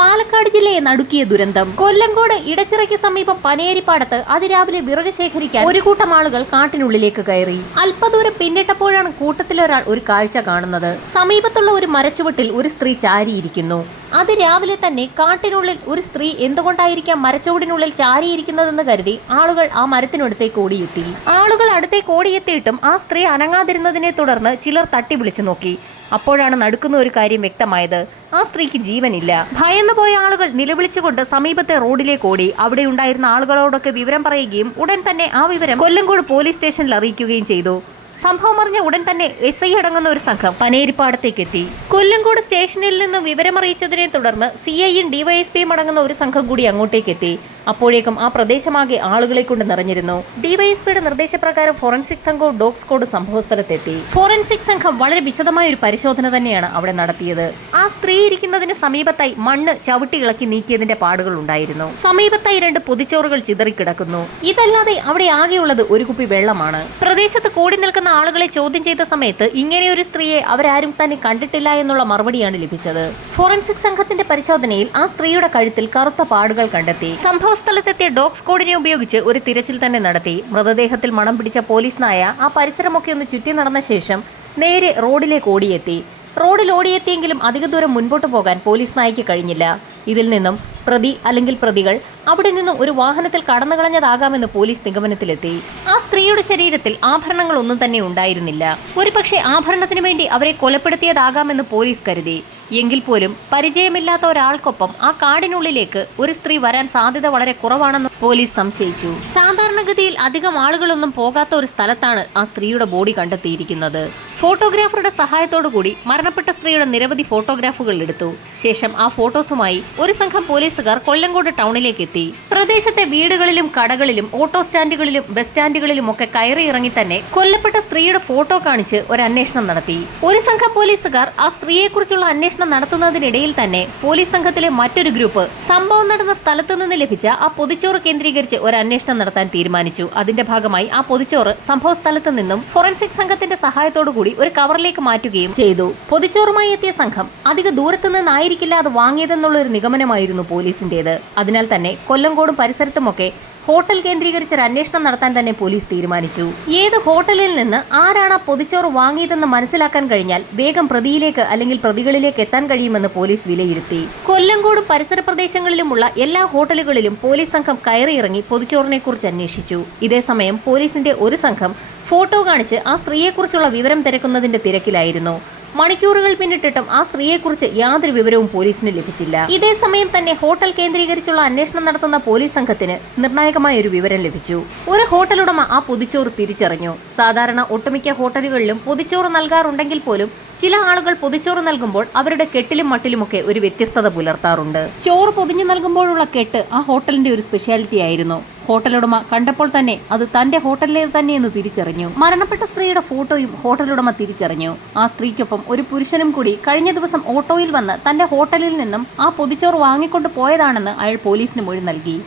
പാലക്കാട് ജില്ലയെ നടുക്കിയ ദുരന്തം. കൊല്ലങ്കോട് ഇടച്ചിറയ്ക്ക് സമീപം പനയേരിപ്പാടത്ത് അതിരാവിലെ വിറക് ശേഖരിക്കാൻ ഒരു കൂട്ടം ആളുകൾ കാട്ടിനുള്ളിലേക്ക് കയറി. അല്പദൂരം പിന്നിട്ടപ്പോഴാണ് കൂട്ടത്തിലൊരാൾ ഒരു കാഴ്ച കാണുന്നത്. സമീപത്തുള്ള ഒരു മരച്ചുവട്ടിൽ ഒരു സ്ത്രീ ചാരിയിരിക്കുന്നു. അതിരാവിലെ തന്നെ കാട്ടിനുള്ളിൽ ഒരു സ്ത്രീ എന്തുകൊണ്ടായിരിക്കാം മരച്ചുവടിനുള്ളിൽ ചാരിയിരിക്കുന്നതെന്ന് കരുതി ആളുകൾ ആ മരത്തിനടുത്തേക്ക് ഓടിയെത്തി. ആളുകൾ അടുത്തേക്ക് ഓടിയെത്തിയിട്ടും ആ സ്ത്രീ അനങ്ങാതിരുന്നതിനെ തുടർന്ന് ചിലർ തട്ടി വിളിച്ചു നോക്കി. അപ്പോഴാണ് നടുക്കുന്ന ഒരു കാര്യം വ്യക്തമായത്. ആ സ്ത്രീക്ക് ജീവനില്ല. ഭയന്നു പോയ ആളുകൾ നിലവിളിച്ചുകൊണ്ട് സമീപത്തെ റോഡിലേക്ക് ഓടി. അവിടെ ഉണ്ടായിരുന്ന ആളുകളോടൊക്കെ വിവരം പറയുകയും ഉടൻ തന്നെ ആ വിവരം കൊല്ലങ്കോട് പോലീസ് സ്റ്റേഷനിൽ അറിയിക്കുകയും ചെയ്തു. സംഭവം അറിഞ്ഞ ഉടൻ തന്നെ SI അടങ്ങുന്ന ഒരു സംഘം പനയേരിപ്പാടത്തേക്ക് എത്തി. കൊല്ലങ്കോട് സ്റ്റേഷനിൽ നിന്ന് വിവരമറിയിച്ചതിനെ തുടർന്ന് CIയും DYSPയും അടങ്ങുന്ന ഒരു സംഘം കൂടി അങ്ങോട്ടേക്ക് എത്തി. അപ്പോഴേക്കും ആ പ്രദേശമാകെ ആളുകളെ കൊണ്ട് നിറഞ്ഞിരുന്നു. DYSPയുടെ നിർദ്ദേശപ്രകാരം ഫോറൻസിക് സംഘവും ഡോഗ് സ്ക്വാഡ് സംഭവസ്ഥലത്തെത്തി. ഫോറൻസിക് സംഘം വളരെ വിശദമായ ഒരു പരിശോധന തന്നെയാണ് അവിടെ നടത്തിയത്. ആ സ്ത്രീ ഇരിക്കുന്നതിന് സമീപത്തായി മണ്ണ് ചവിട്ടി ഇളക്കി നീക്കിയതിന്റെ പാടുകൾ ഉണ്ടായിരുന്നു. സമീപത്തായി 2 പൊതിച്ചോറുകൾ ചിതറിക്കിടക്കുന്നു. ഇതല്ലാതെ അവിടെ ആകെയുള്ളത് ഒരു കുപ്പി വെള്ളമാണ്. പ്രദേശത്ത് കൂടി നിൽക്കുന്ന ആളുകളെ ചോദ്യം ചെയ്ത സമയത്ത് ഇങ്ങനെയൊരു സ്ത്രീയെ അവരാരും തന്നെ കണ്ടിട്ടില്ല എന്നുള്ള മറുപടിയാണ് ലഭിച്ചത്. ഫോറൻസിക് സംഘത്തിന്റെ പരിശോധനയിൽ ആ സ്ത്രീയുടെ കഴുത്തിൽ കറുത്ത പാടുകൾ കണ്ടെത്തി. സ്ഥലത്തെത്തിയ ഡോഗ് സ്ക്വാഡിനെ ഉപയോഗിച്ച് ഒരു തിരച്ചിൽ തന്നെ നടത്തി. മൃതദേഹത്തിൽ മണം പിടിച്ച പോലീസ് നായ ആ പരിസരമൊക്കെ ഒന്ന് ചുറ്റി നടന്ന ശേഷം നേരെ റോഡിലേക്ക് ഓടിയെത്തി. റോഡിൽ ഓടിയെത്തിയെങ്കിലും അധിക ദൂരം മുൻപോട്ട് പോകാൻ പോലീസ് നായയ്ക്ക് കഴിഞ്ഞില്ല. ഇതിൽ നിന്നും പ്രതി അല്ലെങ്കിൽ പ്രതികൾ അവിടെ നിന്നും ഒരു വാഹനത്തിൽ കടന്നു കളഞ്ഞതാകാമെന്ന് പോലീസ് നിഗമനത്തിലെത്തി. ആ സ്ത്രീയുടെ ശരീരത്തിൽ ആഭരണങ്ങളൊന്നും തന്നെ ഉണ്ടായിരുന്നില്ല. ഒരുപക്ഷെ ആഭരണത്തിന് വേണ്ടി അവരെ കൊലപ്പെടുത്തിയതാകാമെന്ന് പോലീസ് കരുതി. എങ്കിൽ പോലും പരിചയമില്ലാത്ത ഒരാൾക്കൊപ്പം ആ കാടിനുള്ളിലേക്ക് ഒരു സ്ത്രീ വരാൻ സാധ്യത വളരെ കുറവാണെന്ന് പോലീസ് സംശയിച്ചു. സാധാരണഗതിയിൽ അധികം ആളുകളൊന്നും പോകാത്ത ഒരു സ്ഥലത്താണ് ആ സ്ത്രീയുടെ ബോഡി കണ്ടെത്തിയിരിക്കുന്നത്. ഫോട്ടോഗ്രാഫറുടെ സഹായത്തോടുകൂടി മരണപ്പെട്ട സ്ത്രീയുടെ നിരവധി ഫോട്ടോഗ്രാഫുകൾ എടുത്തു. ശേഷം ആ ഫോട്ടോസുമായി ഒരു സംഘം പോലീസുകാർ കൊല്ലങ്കോട് ടൗണിലേക്ക് എത്തി. പ്രദേശത്തെ വീടുകളിലും കടകളിലും ഓട്ടോ സ്റ്റാൻഡുകളിലും ബസ് സ്റ്റാൻഡുകളിലും ഒക്കെ കയറി ഇറങ്ങി തന്നെ കൊല്ലപ്പെട്ട സ്ത്രീയുടെ ഫോട്ടോ കാണിച്ച് ഒരു അന്വേഷണം നടത്തി. ഒരു സംഘം പോലീസുകാർ ആ സ്ത്രീയെക്കുറിച്ചുള്ള അന്വേഷണം നടത്തുന്നതിനിടയിൽ തന്നെ പോലീസ് സംഘത്തിലെ മറ്റൊരു ഗ്രൂപ്പ് സംഭവം നടന്ന സ്ഥലത്തു നിന്ന് ലഭിച്ച ആ പൊതിച്ചോറ് കേന്ദ്രീകരിച്ച് ഒരു അന്വേഷണം നടത്താൻ തീരുമാനിച്ചു. അതിന്റെ ഭാഗമായി ആ പൊതിച്ചോറ് സംഭവ സ്ഥലത്ത് നിന്നും ഫോറൻസിക് സംഘത്തിന്റെ സഹായത്തോടു കൂടി ഒരു കവറിലേക്ക് മാറ്റുകയും ചെയ്തു. പൊതിച്ചോറുമായി എത്തിയ സംഘം അധിക ദൂരത്തു നിന്നായിരിക്കില്ല അത് വാങ്ങിയതെന്നുള്ള ഒരു നിഗമനമായിരുന്നു പോലീസിന്റേത്. അതിനാൽ തന്നെ കൊല്ലങ്കോടും പരിസരത്തുമൊക്കെ ഹോട്ടൽ കേന്ദ്രീകരിച്ച് ഒരു അന്വേഷണം നടത്താൻ തന്നെ പോലീസ് തീരുമാനിച്ചു. ഏത് ഹോട്ടലിൽ നിന്ന് ആരാണ് ആ പൊതിച്ചോറ് വാങ്ങിയതെന്ന് മനസ്സിലാക്കാൻ കഴിഞ്ഞാൽ വേഗം പ്രതിയിലേക്ക് അല്ലെങ്കിൽ പ്രതികളിലേക്ക് എത്താൻ കഴിയുമെന്ന് പോലീസ് വിലയിരുത്തി. കൊല്ലങ്കോടും പരിസര പ്രദേശങ്ങളിലുമുള്ള എല്ലാ ഹോട്ടലുകളിലും പോലീസ് സംഘം കയറിയിറങ്ങി പൊതിച്ചോറിനെ കുറിച്ച് അന്വേഷിച്ചു. ഇതേസമയം പോലീസിന്റെ ഒരു സംഘം ഫോട്ടോ കാണിച്ച് ആ സ്ത്രീയെക്കുറിച്ചുള്ള വിവരം തിരക്കുന്നതിന്റെ തിരക്കിലായിരുന്നു. മണിക്കൂറുകൾ പിന്നിട്ടിട്ടും ആ സ്ത്രീയെക്കുറിച്ച് യാതൊരു വിവരവും പോലീസിന് ലഭിച്ചില്ല. ഇതേസമയം തന്നെ ഹോട്ടൽ കേന്ദ്രീകരിച്ചുള്ള അന്വേഷണം നടത്തുന്ന പോലീസ് സംഘത്തിന് നിർണായകമായ ഒരു വിവരം ലഭിച്ചു. ഒരു ഹോട്ടൽ ഉടമ ആ പൊതിച്ചോറ് തിരിച്ചറിഞ്ഞു. സാധാരണ ഒട്ടുമിക്ക ഹോട്ടലുകളിലും പൊതിച്ചോറ് നൽകാറുണ്ടെങ്കിൽ പോലും ചില ആളുകൾ പൊതിച്ചോറ് നൽകുമ്പോൾ അവരുടെ കെട്ടിലും മട്ടിലുമൊക്കെ ഒരു വ്യത്യസ്തത പുലർത്താറുണ്ട്. ചോറ് പൊതിഞ്ഞു നൽകുമ്പോഴുള്ള കെട്ട് ആ ഹോട്ടലിന്റെ ഒരു സ്പെഷ്യാലിറ്റി ആയിരുന്നു. ഹോട്ടലുടമ കണ്ടപ്പോൾ തന്നെ അത് തന്റെ ഹോട്ടലിലേത് തന്നെയെന്ന് തിരിച്ചറിഞ്ഞു. മരണപ്പെട്ട സ്ത്രീയുടെ ഫോട്ടോയും ഹോട്ടലുടമ തിരിച്ചറിഞ്ഞു. ആ സ്ത്രീക്കൊപ്പം ഒരു പുരുഷനും കൂടി കഴിഞ്ഞ ദിവസം ഓട്ടോയിൽ വന്ന് തന്റെ ഹോട്ടലിൽ നിന്നും ആ പൊതിച്ചോറ് വാങ്ങിക്കൊണ്ട് പോയതാണെന്ന് അയാൾ പോലീസിന് മൊഴി നൽകി.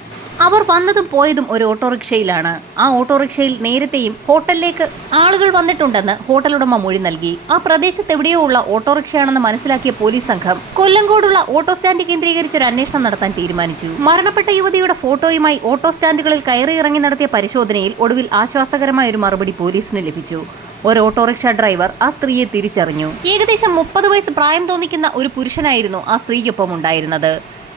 അവർ വന്നതും പോയതും ഒരു ഓട്ടോറിക്ഷയിലാണ്. ആ ഓട്ടോറിക്ഷയിൽ നേരത്തെയും ഹോട്ടലിലേക്ക് ആളുകൾ വന്നിട്ടുണ്ടെന്ന് ഹോട്ടലുടമ മൊഴി നൽകി. ആ പ്രദേശത്ത് എവിടെയോ ഉള്ള ഓട്ടോറിക്ഷയാണെന്ന് മനസ്സിലാക്കിയ പോലീസ് സംഘം കൊല്ലങ്കോടുള്ള ഓട്ടോ സ്റ്റാൻഡ് കേന്ദ്രീകരിച്ച് ഒരു അന്വേഷണം നടത്താൻ തീരുമാനിച്ചു. മരണപ്പെട്ട യുവതിയുടെ ഫോട്ടോയുമായി ഓട്ടോ സ്റ്റാൻഡുകളിൽ കയറി ഇറങ്ങി നടത്തിയ പരിശോധനയിൽ ഒടുവിൽ ആശ്വാസകരമായ ഒരു മറുപടി പോലീസിന് ലഭിച്ചു. ഒരു ഓട്ടോറിക്ഷ ഡ്രൈവർ ആ സ്ത്രീയെ തിരിച്ചറിഞ്ഞു. ഏകദേശം 30 വയസ്സ് പ്രായം തോന്നിക്കുന്ന ഒരു പുരുഷനായിരുന്നു ആ സ്ത്രീക്കൊപ്പം ഉണ്ടായിരുന്നത്.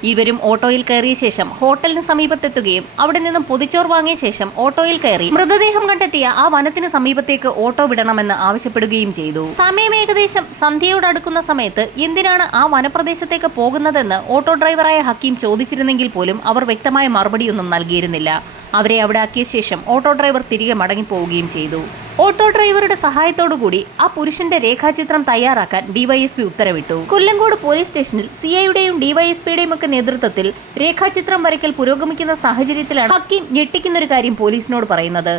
ഇവരും ഓട്ടോയിൽ കയറിയ ശേഷം ഹോട്ടലിന് സമീപത്തെത്തുകയും അവിടെ നിന്നും പൊതിച്ചോറ് വാങ്ങിയ ശേഷം ഓട്ടോയിൽ കയറി മൃതദേഹം കണ്ടെത്തിയ ആ വനത്തിന് സമീപത്തേക്ക് ഓട്ടോ വിടണമെന്ന് ആവശ്യപ്പെടുകയും ചെയ്തു. സമയം ഏകദേശം സന്ധ്യയോടടുക്കുന്ന സമയത്ത് എന്തിനാണ് ആ വനപ്രദേശത്തേക്ക് പോകുന്നതെന്ന് ഓട്ടോ ഡ്രൈവറായ ഹക്കീം ചോദിച്ചിരുന്നെങ്കിൽ പോലും അവർ വ്യക്തമായ മറുപടിയൊന്നും നൽകിയിരുന്നില്ല. അവരെ അവിടെ ആക്കിയ ശേഷം ഓട്ടോ ഡ്രൈവർ തിരികെ മടങ്ങിപ്പോവുകയും ചെയ്തു. ഓട്ടോ ഡ്രൈവറുടെ സഹായത്തോടുകൂടി ആ പുരുഷന്റെ രേഖാചിത്രം തയ്യാറാക്കാൻ DYSP ഉത്തരവിട്ടു. കൊല്ലങ്കോട് പോലീസ് സ്റ്റേഷനിൽ CIയുടെയും DYSPയുടെയും ഒക്കെ നേതൃത്വത്തിൽ രേഖാചിത്രം വരയ്ക്കൽ പുരോഗമിക്കുന്ന സാഹചര്യത്തിലാണ് ഹക്കീം ഞെട്ടിക്കുന്നൊരു കാര്യം പോലീസിനോട് പറയുന്നത്.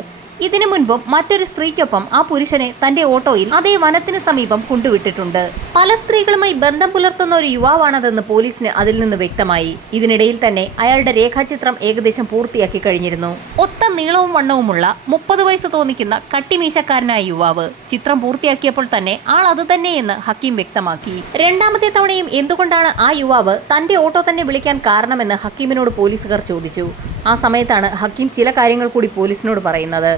ഇതിനു മുൻപും മറ്റൊരു സ്ത്രീക്കൊപ്പം ആ പുരുഷനെ തന്റെ ഓട്ടോയിൽ അതേ വനത്തിന് സമീപം കൊണ്ടുവിട്ടിട്ടുണ്ട്. പല സ്ത്രീകളുമായി ബന്ധം പുലർത്തുന്ന ഒരു യുവാവാണതെന്ന് പോലീസിന് അതിൽ നിന്ന് വ്യക്തമായി. ഇതിനിടയിൽ തന്നെ അയാളുടെ രേഖാചിത്രം ഏകദേശം പൂർത്തിയാക്കി കഴിഞ്ഞിരുന്നു. ഒത്ത നീളവും വണ്ണവുമുള്ള 30 വയസ്സ് തോന്നിക്കുന്ന കട്ടിമീശക്കാരനായ യുവാവ്. ചിത്രം പൂർത്തിയാക്കിയപ്പോൾ തന്നെ ആൾ അത് തന്നെയെന്ന് ഹക്കീം വ്യക്തമാക്കി. രണ്ടാമത്തെ തവണയും എന്തുകൊണ്ടാണ് ആ യുവാവ് തന്റെ ഓട്ടോ തന്നെ വിളിക്കാൻ കാരണമെന്ന് ഹക്കീമിനോട് പോലീസുകാർ ചോദിച്ചു. ആ സമയത്താണ് ഹക്കീം ചില കാര്യങ്ങൾ കൂടി പോലീസിനോട് പറയുന്നത്.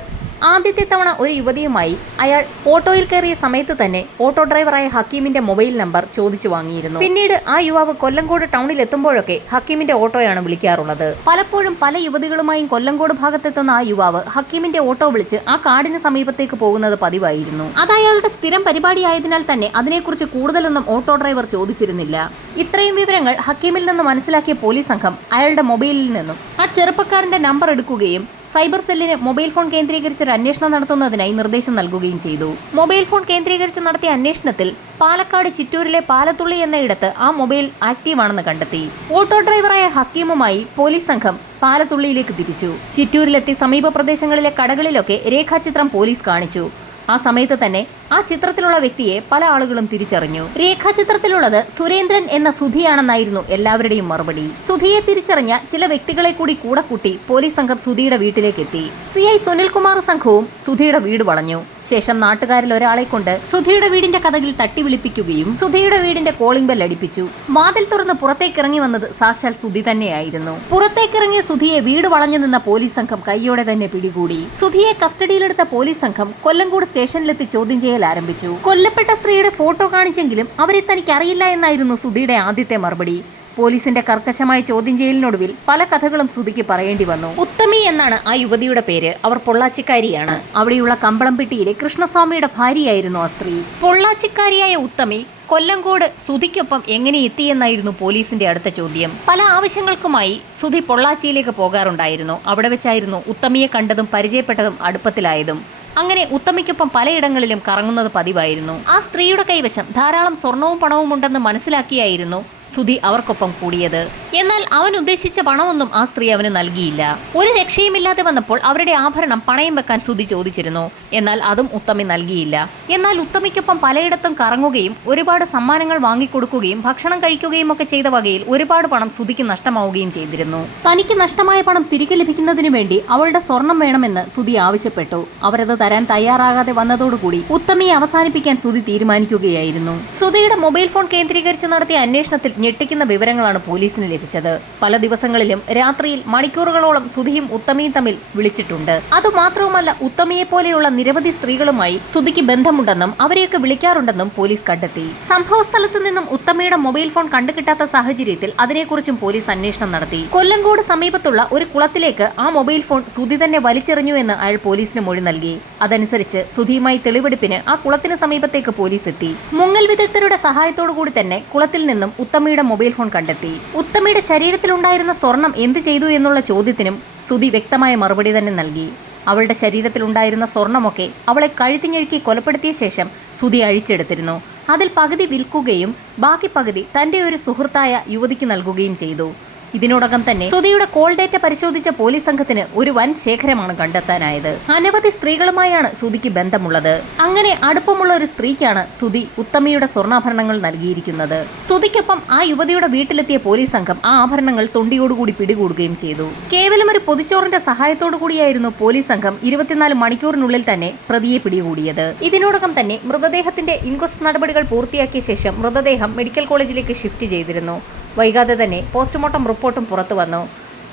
ആദ്യത്തെ തവണ ഒരു യുവതിയുമായി അയാൾ ഓട്ടോയിൽ കയറിയ സമയത്ത് തന്നെ ഓട്ടോ ഡ്രൈവറായ ഹക്കീമിന്റെ മൊബൈൽ നമ്പർ ചോദിച്ചു വാങ്ങിയിരുന്നു. പിന്നീട് ആ യുവാവ് കൊല്ലങ്കോട് ടൗണിൽ എത്തുമ്പോഴൊക്കെ ഹക്കീമിന്റെ ഓട്ടോയാണ് വിളിക്കാറുള്ളത്. പലപ്പോഴും പല യുവതികളുമായും കൊല്ലങ്കോട് ഭാഗത്തെത്തുന്ന ആ യുവാവ് ഹക്കീമിന്റെ ഓട്ടോ വിളിച്ച് ആ കാടിന് സമീപത്തേക്ക് പോകുന്നത് പതിവായിരുന്നു. അത് അയാളുടെ സ്ഥിരം പരിപാടിയായതിനാൽ തന്നെ അതിനെക്കുറിച്ച് കൂടുതലൊന്നും ഓട്ടോ ഡ്രൈവർ ചോദിച്ചിരുന്നില്ല. ഇത്രയും വിവരങ്ങൾ ഹക്കീമിൽ നിന്ന് മനസ്സിലാക്കിയ പോലീസ് സംഘം അയാളുടെ മൊബൈലിൽ നിന്നും ആ ചെറുപ്പക്കാരന്റെ നമ്പർ എടുക്കുകയും സൈബർ സെല്ലിന് മൊബൈൽ ഫോൺ കേന്ദ്രീകരിച്ച് ഒരു അന്വേഷണം നടത്തുന്നതിനായി നിർദ്ദേശം നൽകുകയും ചെയ്തു. മൊബൈൽ ഫോൺ കേന്ദ്രീകരിച്ച് നടത്തിയ അന്വേഷണത്തിൽ പാലക്കാട് ചിറ്റൂരിലെ പാലത്തുള്ളി എന്നയിടത്ത് ആ മൊബൈൽ ആക്റ്റീവാണെന്ന് കണ്ടെത്തി. ഓട്ടോ ഡ്രൈവറായ ഹക്കീമുമായി പോലീസ് സംഘം പാലത്തുള്ളിയിലേക്ക് തിരിച്ചു. ചിറ്റൂരിലെത്തി സമീപ പ്രദേശങ്ങളിലെ കടകളിലൊക്കെ രേഖാചിത്രം പോലീസ് കാണിച്ചു. ആ സമയത്ത് തന്നെ ആ ചിത്രത്തിലുള്ള വ്യക്തിയെ പല ആളുകളും തിരിച്ചറിഞ്ഞു. രേഖാചിത്രത്തിലുള്ളത് സുരേന്ദ്രൻ എന്ന സുധിയാണെന്നായിരുന്നു എല്ലാവരുടെയും മറുപടി. സുധിയെ തിരിച്ചറിഞ്ഞ ചില വ്യക്തികളെ കൂടി കൂടെ കൂട്ടി പോലീസ് സംഘം സുധിയുടെ വീട്ടിലേക്ക് എത്തി. CI സുനിൽകുമാർ സംഘവും സുധിയുടെ വീട് വളഞ്ഞു. ശേഷം നാട്ടുകാരിൽ ഒരാളെ കൊണ്ട് സുധിയുടെ വീടിന്റെ കതകിൽ തട്ടി വിളിപ്പിക്കുകയും സുധിയുടെ വീടിന്റെ കോളിംഗ് ബെൽ അടിപ്പിച്ചു. വാതിൽ തുറന്ന് പുറത്തേക്കിറങ്ങി വന്നത് സാക്ഷാൽ സുധി തന്നെയായിരുന്നു. പുറത്തേക്കിറങ്ങിയ സുധിയെ വീട് വളഞ്ഞു നിന്ന പോലീസ് സംഘം കൈയോടെ തന്നെ പിടികൂടി. സുധിയെ കസ്റ്റഡിയിലെടുത്ത പോലീസ് സംഘം കൊല്ലങ്കോട് സ്റ്റേഷനിലെത്തി ചോദ്യം ചെയ്യൽ ആരംഭിച്ചു. കൊല്ലപ്പെട്ട സ്ത്രീയുടെ ഫോട്ടോ കാണിച്ചെങ്കിലും അവരെ തനിക്ക് അറിയില്ല എന്നായിരുന്നു സുധിയുടെ ആദ്യത്തെ മറുപടി. പോലീസിന്റെ കർക്കശമായ ചോദ്യം ചെയ്യലിനൊടുവിൽ പല കഥകളും സുധിക്ക് പറയേണ്ടി വന്നു. ഉത്തമി എന്നാണ് ആ യുവതിയുടെ പേര്. അവർ പൊള്ളാച്ചിക്കാരിയാണ്. അവിടെയുള്ള കമ്പളംപെട്ടിയിലെ കൃഷ്ണസ്വാമിയുടെ ഭാര്യയായിരുന്നു ആ സ്ത്രീ. പൊള്ളാച്ചിക്കാരിയായ ഉത്തമി കൊല്ലങ്കോട് സുധിക്കൊപ്പം എങ്ങനെ എത്തിയെന്നായിരുന്നു പോലീസിന്റെ അടുത്ത ചോദ്യം. പല ആവശ്യങ്ങൾക്കുമായി സുധി പൊള്ളാച്ചിയിലേക്ക് പോകാറുണ്ടായിരുന്നു. അവിടെ വെച്ചായിരുന്നു ഉത്തമിയെ കണ്ടതും പരിചയപ്പെട്ടതും അടുപ്പത്തിലായതും. അങ്ങനെ ഉത്തമിക്കൊപ്പം പലയിടങ്ങളിലും കറങ്ങുന്നത് പതിവായിരുന്നു. ആ സ്ത്രീയുടെ കൈവശം ധാരാളം സ്വർണവും പണവും ഉണ്ടെന്ന് മനസ്സിലാക്കിയായിരുന്നു സുധി അവർക്കൊപ്പം കൂടിയത്. എന്നാൽ അവൻ ഉദ്ദേശിച്ച പണമൊന്നും ആ സ്ത്രീ അവന് നൽകിയില്ല. ഒരു രക്ഷയുമില്ലാതെ വന്നപ്പോൾ അവരുടെ ആഭരണം പണയം വെക്കാൻ സുധി ചോദിച്ചിരുന്നു. എന്നാൽ അതും ഉത്തമി നൽകിയില്ല. എന്നാൽ ഉത്തമിക്കൊപ്പം പലയിടത്തും കറങ്ങുകയും ഒരുപാട് സമ്മാനങ്ങൾ വാങ്ങിക്കൊടുക്കുകയും ഭക്ഷണം കഴിക്കുകയും ഒക്കെ ചെയ്ത വകയിൽ ഒരുപാട് പണം സുധിക്ക് നഷ്ടമാവുകയും ചെയ്തിരുന്നു. തനിക്ക് നഷ്ടമായ പണം തിരികെ ലഭിക്കുന്നതിനു വേണ്ടി അവളുടെ സ്വർണം വേണമെന്ന് സുധി ആവശ്യപ്പെട്ടു. അവരത് തരാൻ തയ്യാറാകാതെ വന്നതോടുകൂടി ഉത്തമിയെ അവസാനിപ്പിക്കാൻ സുധി തീരുമാനിക്കുകയായിരുന്നു. സുധിയുടെ മൊബൈൽ ഫോൺ കേന്ദ്രീകരിച്ച് നടത്തിയ അന്വേഷണത്തിൽ ഞെട്ടിക്കുന്ന വിവരങ്ങളാണ് പോലീസിന് ലഭിച്ചത്. പല ദിവസങ്ങളിലും രാത്രിയിൽ മണിക്കൂറുകളോളം സുധിയും ഉത്തമിയും തമ്മിൽ വിളിച്ചിട്ടുണ്ട്. അതുമാത്രവുമല്ല, ഉത്തമിയെ പോലെയുള്ള നിരവധി സ്ത്രീകളുമായി സുധിക്ക് ബന്ധമുണ്ടെന്നും അവരെയൊക്കെ വിളിക്കാറുണ്ടെന്നും പോലീസ് കണ്ടെത്തി. സംഭവ സ്ഥലത്ത് നിന്നും ഉത്തമയുടെ മൊബൈൽ ഫോൺ കണ്ടുകിട്ടാത്ത സാഹചര്യത്തിൽ അതിനെക്കുറിച്ചും പോലീസ് അന്വേഷണം നടത്തി. കൊല്ലങ്കോട് സമീപത്തുള്ള ഒരു കുളത്തിലേക്ക് ആ മൊബൈൽ ഫോൺ സുധി തന്നെ വലിച്ചെറിഞ്ഞു എന്ന് അയാൾ പോലീസിന് മൊഴി നൽകി. അതനുസരിച്ച് സുധിയുമായി തെളിവെടുപ്പിന് ആ കുളത്തിന് സമീപത്തേക്ക് പോലീസ് എത്തി. മുങ്ങൽ വിദഗ്ധരുടെ സഹായത്തോടു കൂടി തന്നെ കുളത്തിൽ നിന്നും ഉത്തമയുടെ മൊബൈൽ ഫോൺ കണ്ടെത്തി. ഉത്തമയുടെ ശരീരത്തിലുണ്ടായിരുന്ന സ്വർണം എന്ത് ചെയ്തു എന്നുള്ള ചോദ്യത്തിനും സുധി വ്യക്തമായ മറുപടി തന്നെ നൽകി. അവളുടെ ശരീരത്തിലുണ്ടായിരുന്ന സ്വർണമൊക്കെ അവളെ കഴുത്തിഞ്ഞഴുക്കി കൊലപ്പെടുത്തിയ ശേഷം സുധി അഴിച്ചെടുത്തിരുന്നു. അതിൽ പകുതി വിൽക്കുകയും ബാക്കി പകുതി തന്റെ ഒരു സുഹൃത്തായ യുവതിക്ക് നൽകുകയും ചെയ്തു. ഇതിനോടകം തന്നെ സുധിയുടെ കോൾ ഡേറ്റ പരിശോധിച്ച പോലീസ് സംഘത്തിന് ഒരു വൻ ശേഖരമാണ് കണ്ടെത്താനായത്. അനവധി സ്ത്രീകളുമായാണ് സുധിക്ക് ബന്ധമുള്ളത്. അങ്ങനെ അടുപ്പമുള്ള ഒരു സ്ത്രീക്കാണ് സുധി ഉത്തമിയുടെ സ്വർണ്ണാഭരണങ്ങൾ നൽകിയിരിക്കുന്നത്. സുധിക്കൊപ്പം ആ യുവതിയുടെ വീട്ടിലെത്തിയ പോലീസ് സംഘം ആ ആഭരണങ്ങൾ തൊണ്ടിയോടുകൂടി പിടികൂടുകയും ചെയ്തു. കേവലം ഒരു പൊതിച്ചോറിന്റെ സഹായത്തോടു കൂടിയായിരുന്നു പോലീസ് സംഘം 24 മണിക്കൂറിനുള്ളിൽ തന്നെ പ്രതിയെ പിടികൂടിയത്. ഇതിനോടകം തന്നെ മൃതദേഹത്തിന്റെ ഇൻക്വസ്റ്റ് നടപടികൾ പൂർത്തിയാക്കിയ ശേഷം മൃതദേഹം മെഡിക്കൽ കോളേജിലേക്ക് ഷിഫ്റ്റ് ചെയ്തിരുന്നു. വൈകാതെ തന്നെ പോസ്റ്റ്മോർട്ടം റിപ്പോർട്ടും പുറത്തു വന്നു.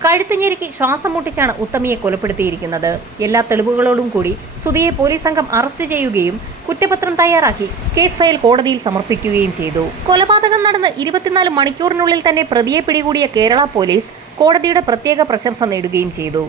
കഴുത്ത് ഞെരുക്കി ശ്വാസം മുട്ടിച്ചാണ് ഉത്തമിയെ കൊലപ്പെടുത്തിയിരിക്കുന്നത്. എല്ലാ തെളിവുകളോടും കൂടി സുധിയെ പോലീസ് സംഘം അറസ്റ്റ് ചെയ്യുകയും കുറ്റപത്രം തയ്യാറാക്കി കേസ് ഫയൽ കോടതിയിൽ സമർപ്പിക്കുകയും ചെയ്തു. കൊലപാതകം നടന്ന് 24 മണിക്കൂറിനുള്ളിൽ തന്നെ പ്രതിയെ പിടികൂടിയ കേരള പോലീസ് കോടതിയുടെ പ്രത്യേക പ്രശംസ നേടുകയും ചെയ്തു.